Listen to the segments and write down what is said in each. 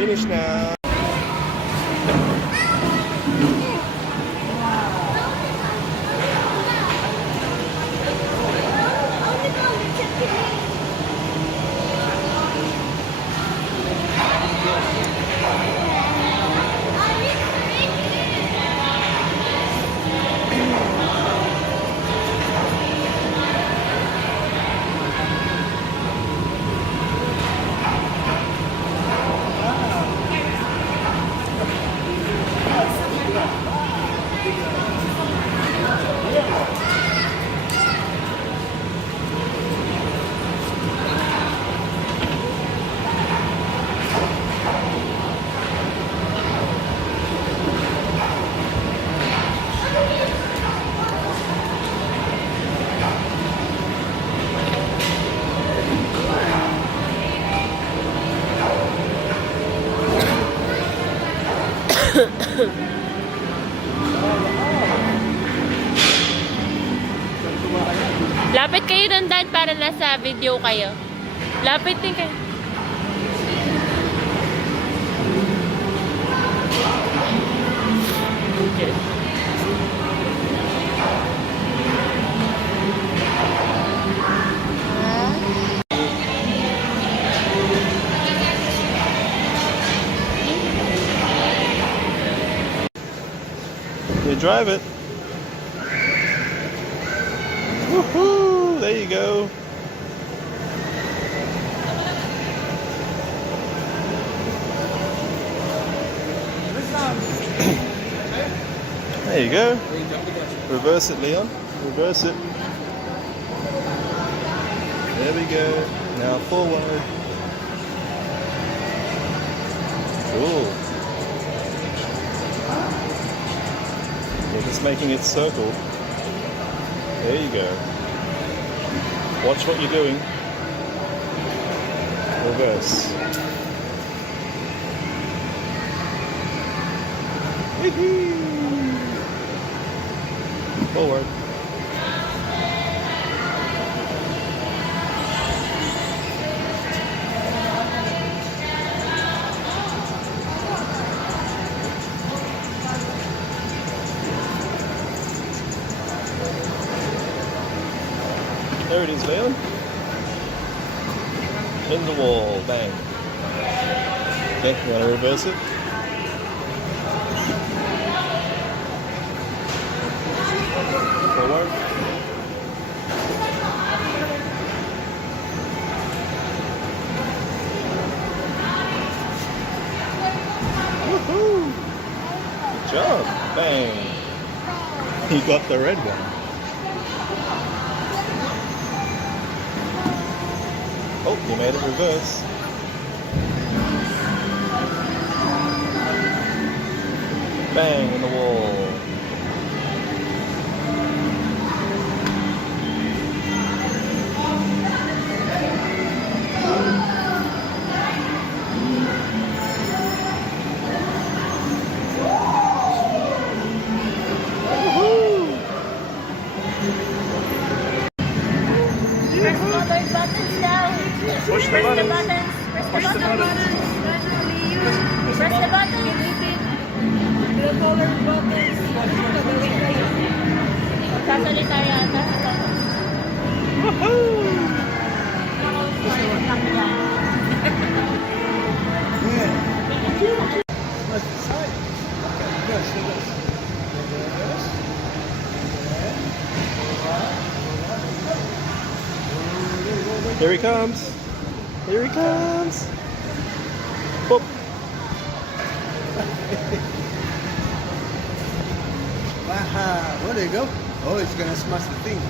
Finish now. Lapit kayo ng dad para nasa video kayo. Lapit din kayo. You drive it. Woohoo! There you go. There you go. Reverse it, Leon. Reverse it. There we go. Now forward. Cool. We're just making it circle. There you go. Watch what you're doing. Reverse. Wee-hee. Forward. There it is, Leon. In the wall, bang. Okay, you want to reverse it? Forward. Woohoo! Good job, bang. You got the red one. Oh, you made it reverse. Bang in the wall. Push the buttons. Press the buttons. Press the buttons. The color buttons. Sasalita yata. Woohoo! Here he comes. Here he comes. Boop. Wow, where did it go? Oh, it's gonna smash the thing.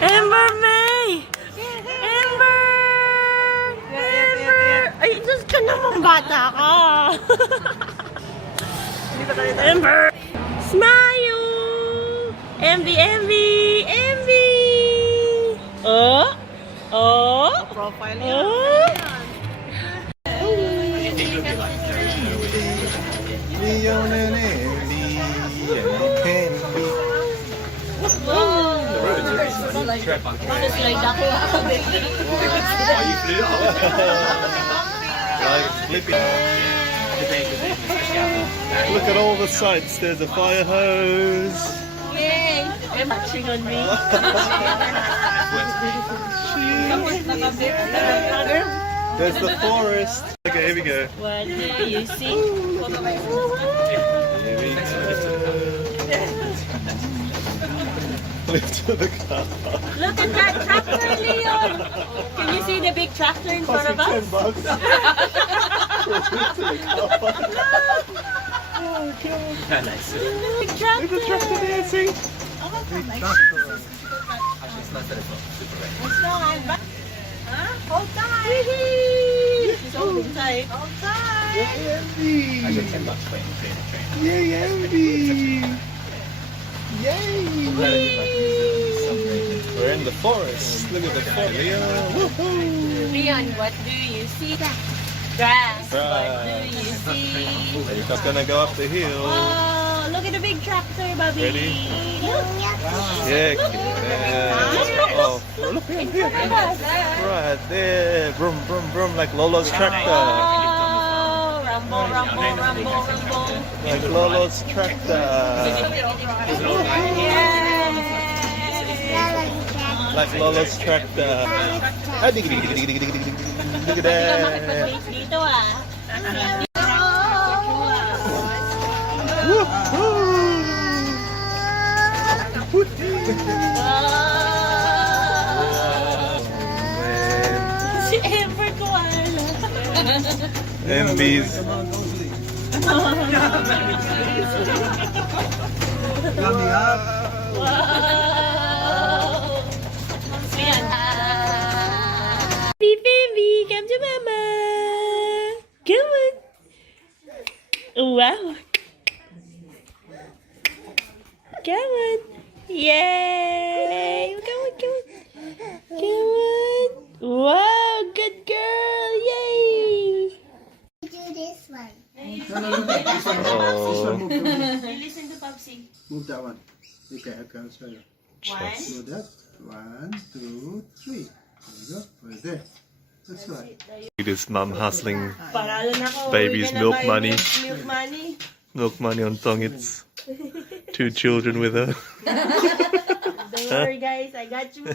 Ember May! Ember! Ay, Diyos ka naman, bata ka! Ember! Smile! Envy! Oh! Profile Oh! Leon and Slide ako. Like flipping. Look at all the sights. There's a fire hose. Yay! I'm matching on me. There's the forest. Okay, here we go. What do you see? Here we go. Lift to the car. Look at that tractor, Leon! Can you see the big tractor in front of us? $10. Lift to the car. Oh, God. Big Look at the tractor there, see? Hold tight. She's holding tight. Hold tight. Yay, Andy! Yay, Andy! Yay! We're in the forest. Look at the forest. Leon. Leon, what do you see? Grass. What Grass. do you see? He's just gonna go up the hill. Oh, look at the big tractor, Bobby. Ready? Look. Yeah. Oh, look at him here. Right there. Vroom, vroom, vroom, like Lolo's tractor. Oh, rumble, rumble, rumble, rumble. Like Lolo's tractor. Like Lolo's tractor. Ah, diggy, diggy, diggy, diggy, diggy, diggy, diggy. Look at that. Dito ah. Si Ever Koala. MB's. Coming up. Wow. Ayan. Baby, come to mama. Come on. Wow. Come on. Yay. Come on, come on. Come on. Wow, good girl. Yay. Do this one. This one move. Listen to Popsy. Move that one. Okay, I'll show you. Chest. Move that. 1, 2, 3. There you go. Right there. That's right. This mum hustling Paralan ako. baby's We're gonna milk buy money. Milk money. Milk money on Tongits. 2 children with her. Don't worry guys, I got you.